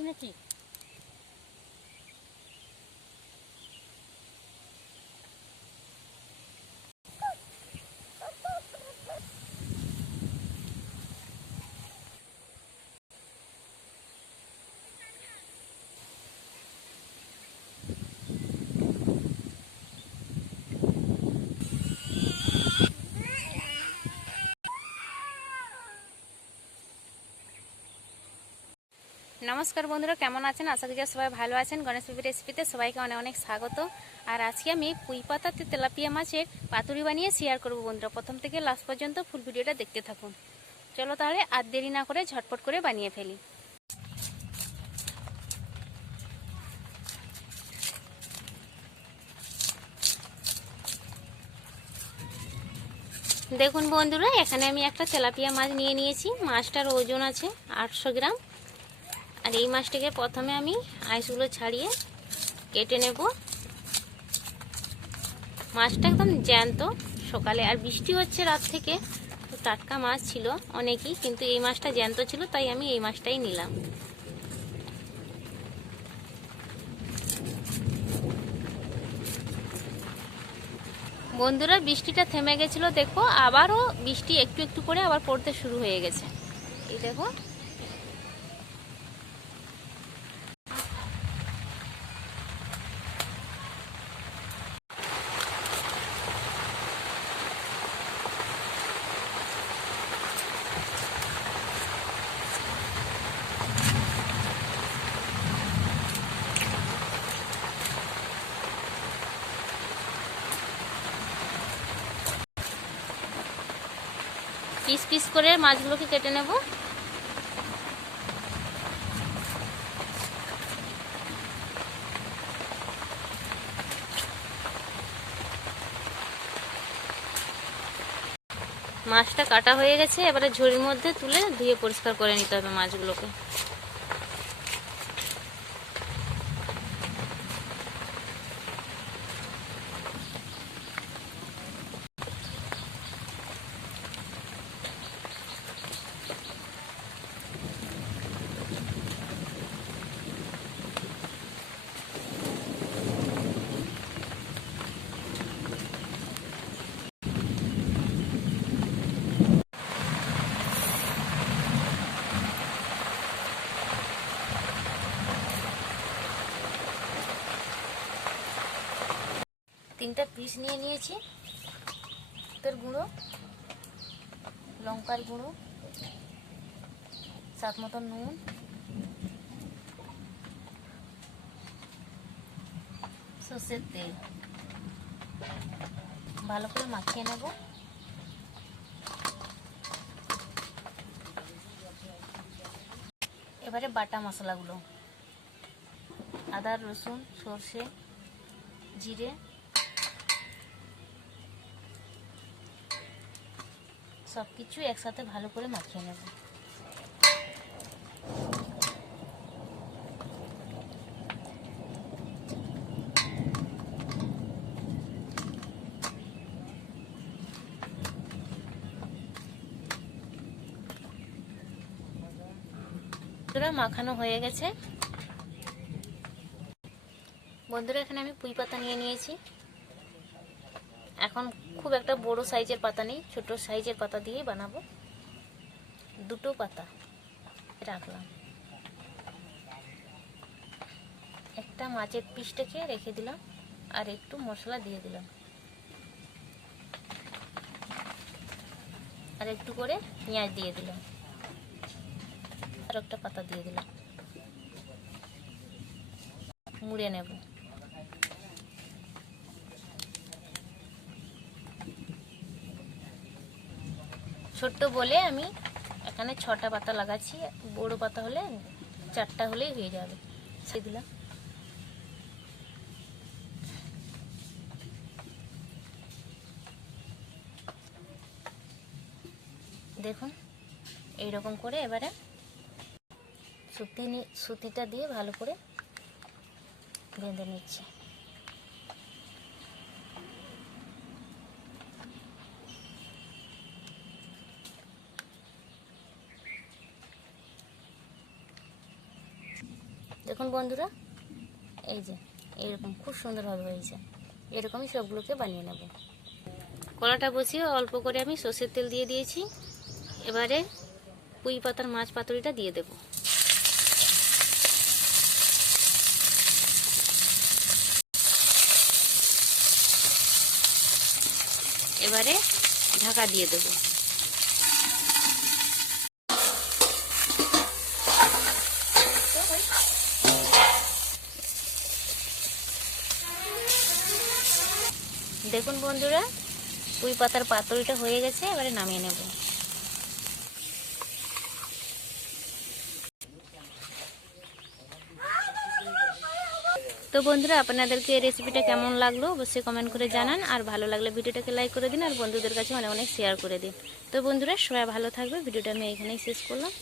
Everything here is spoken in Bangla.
নাকি নমস্কার বন্ধুরা, কেমন আছেন? আশা করি সবাই ভালো আছেন। গণেশ বিবি রেসিপিতে সবাইকে অনেক অনেক স্বাগত। আর আজকে আমি পুঁই পাতাতে তেলাপিয়া মাছের পাতুরি বানিয়ে শেয়ার করব বন্ধুরা। প্রথম থেকে লাস্ট পর্যন্ত ফুল ভিডিওটা দেখতে থাকুন। চলো তাহলে আর দেরি না করে ঝটপট করে বানিয়ে ফেলি। দেখুন বন্ধুরা, এখানে আমি একটা তেলাপিয়া মাছ নিয়ে নিয়েছি। মাছটার ওজন আছে আটশো গ্রাম। আর এই মাছটাকে প্রথমে আমি আইসগুলো ছাড়িয়ে কেটে নেব। মাছটা একদম জ্যান্ত। সকালে আর বৃষ্টি হচ্ছে রাত থেকে, তো টাটকা মাছ ছিল অনেকই, কিন্তু এই মাছটা জ্যান্ত ছিল, তাই আমি এই মাছটাই নিলাম। বন্ধুরা, বৃষ্টিটা থেমে গেছিল, দেখো, আবারও বৃষ্টি একটু একটু করে আবার পড়তে শুরু হয়ে গেছে। এই দেখো পিস পিস করে মাছগুলোকে কেটে নেব। মাছটা কাটা হয়ে গেছে, এবারে ঝুড়ির মধ্যে তুলে ধুয়ে পরিষ্কার করে নিতে হবে মাছগুলোকে। তিনটা পিস নিয়ে নিয়েছি। তোর গুঁড়ো, লঙ্কার গুঁড়ো, স্বাদ মতো নুন। সর্ষের তেল। ভালো করে মাখিয়ে নেব। এবারে বাটা মশলাগুলো। আদা, রসুন, সর্ষে, জিরে সব কিছু একসাথে ভালো করে মাখিয়ে নেব। মাখানো হয়ে গেছে। বন্ধুরা, এখানে আমি পুঁই পাতা নিয়ে নিয়েছি। এখন খুব একটা বড় সাইজের পাতা নেই, ছোট সাইজের পাতা দিয়ে বানাবো। দুটো পাতা রাখলাম। একটা মাছের পিসটাকে রেখে দিলাম আর একটু মশলা দিয়ে দিলাম। আর একটু করে পেঁয়াজ দিয়ে দিলাম। আর একটা পাতা দিয়ে দিলাম। মুড়ে নেব। ছোট্ট বলে আমি এখানে ছটা পাতা লাগাচ্ছি, বড় পাতা হলে চারটা হলেই হয়ে যাবে। সে দিলাম। দেখুন, এইরকম করে এবারে সুতি সুতিটা দিয়ে ভালো করে বেঁধে নিচ্ছি। দেখুন বন্ধুরা, এই যে এরকম খুব সুন্দরভাবে হয়েছে। এরকমই সবগুলোকে বানিয়ে নেব। কলাটা বসিয়ে অল্প করে আমি সর্ষের তেল দিয়ে দিয়েছি। এবারে পুঁই পাতার মাছ পাতুরিটা দিয়ে দেব। এবারে ঢাকা দিয়ে দেব। দেখুন বন্ধুরা, পুঁই পাতার পাতুরিটা হয়ে গেছে, এবারে নামিয়ে নেব। তো বন্ধুরা, আপনাদেরকে এই রেসিপিটা কেমন লাগল অবশ্যই কমেন্ট করে জানান, আর ভালো লাগলে ভিডিওটাকে লাইক করে দিন, আর বন্ধুদের কাছে অনেক অনেক শেয়ার করে দিন। তো বন্ধুরা, সবাই ভালো থাকবে, ভিডিওটা আমি এখানেই শেষ করলাম।